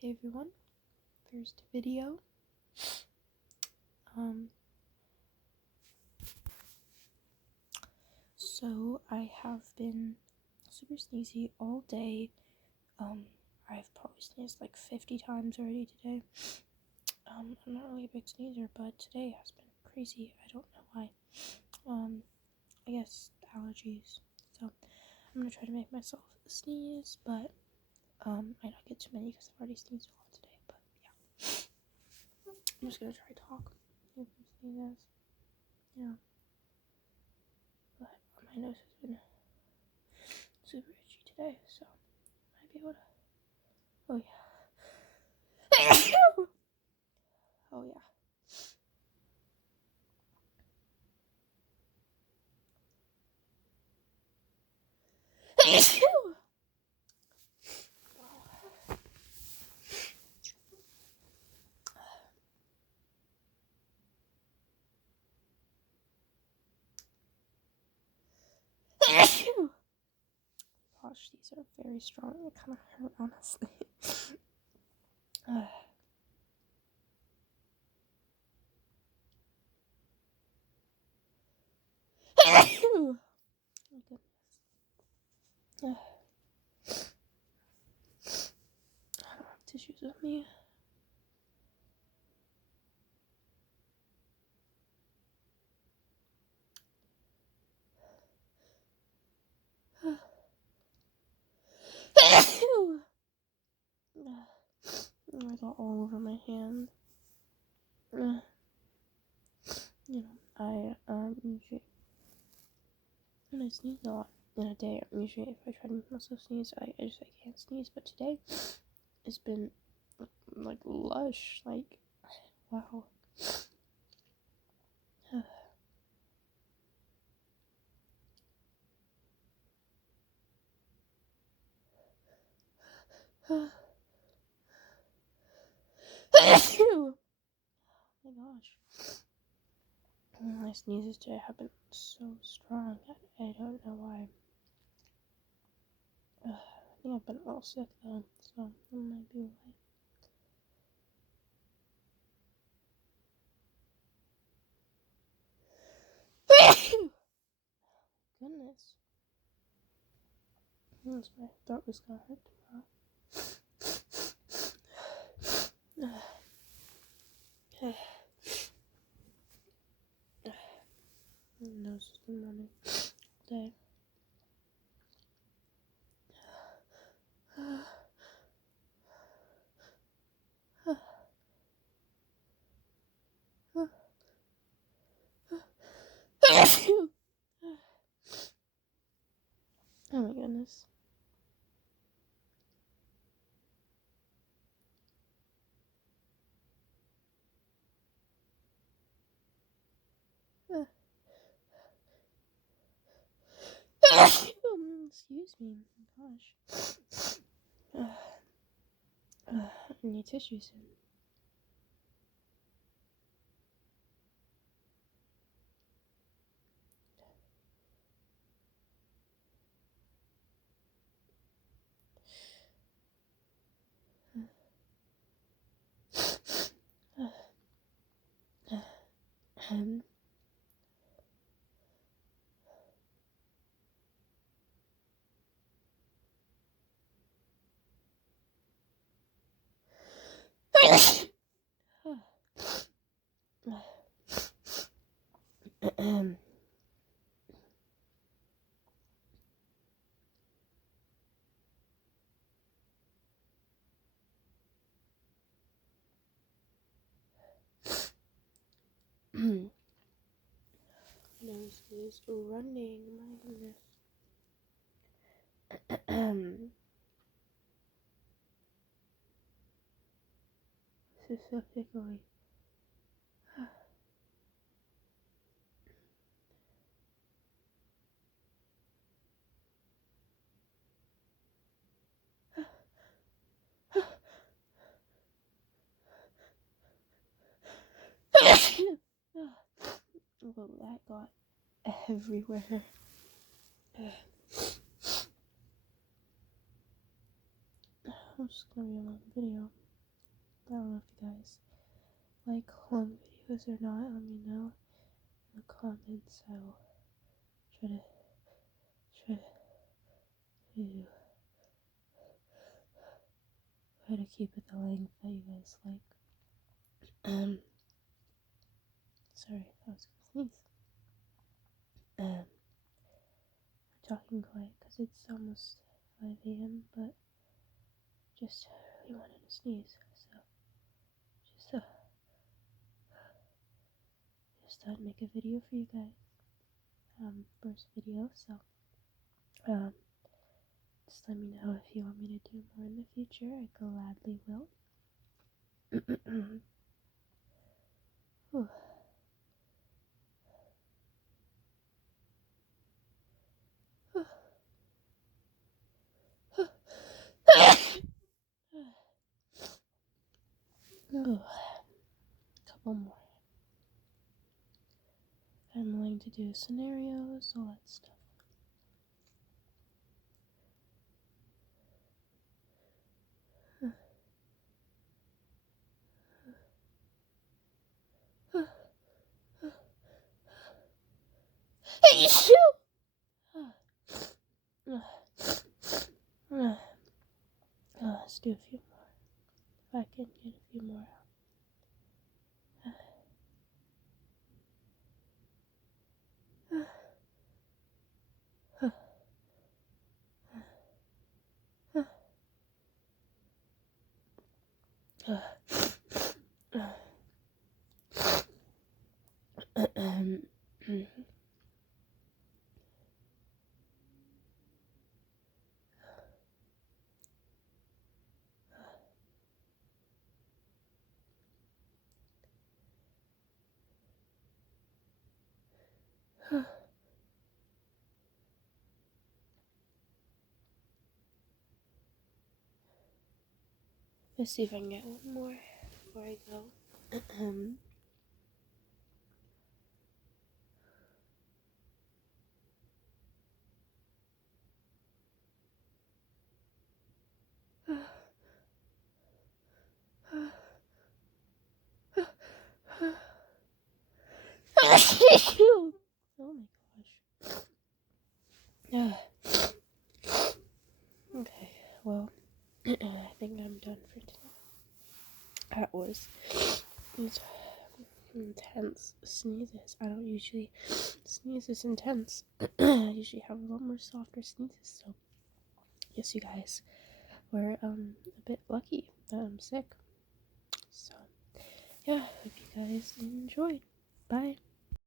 Hey everyone, first video. So I have been super sneezy all day. I've probably sneezed like 50 times already today. I'm not really a big sneezer, but today has been crazy. I don't know why. I guess allergies. So I'm gonna try to make myself sneeze, but I not get too many because I've already sneezed a lot today. But yeah, I'm just gonna try to talk. See if I sneeze. Yeah. But my nose has been super itchy today, so I might be able to. Oh yeah. Oh yeah. Gosh, these are very strong. They kind of hurt, honestly. Oh my goodness. I don't have tissues with me. I got all over my hand. I usually when I sneeze a lot in a day, usually if I try to make myself sneeze, I can't sneeze. But today, it's been like lush, like wow. Oh my gosh. My sneezes today have been so strong. I don't know why. I think I've been all sick though, so that might be why. Goodness. My throat was gonna hurt tomorrow. My nose has been running all day. Oh my goodness. Excuse me. Gosh. I need tissues soon. Nose is running, my goodness. This is so tickly. Well, that got everywhere. I'm just gonna be on the video. I don't know if you guys like long videos or not. Let me know in the comments. I'll try to try to keep it the length that you guys like. Sorry, I was gonna sneeze. I'm talking quiet because it's almost 5 a.m. But just really wanted to sneeze, so just thought I'd make a video for you guys. First video, so just let me know if you want me to do more in the future. I gladly will. Whew. Oh, couple more. I'm willing to do scenarios, all that stuff. Hey, shoot! Let's do a few more. If I can get a few more out. Let's see if I can get one more before I go. Oh my gosh. Okay, well, I think I'm done for tonight. That was intense sneezes. I don't usually sneeze this intense. I usually have a lot more softer sneezes, so yes, you guys were a bit lucky that I'm sick. So yeah, hope you guys enjoyed. Bye.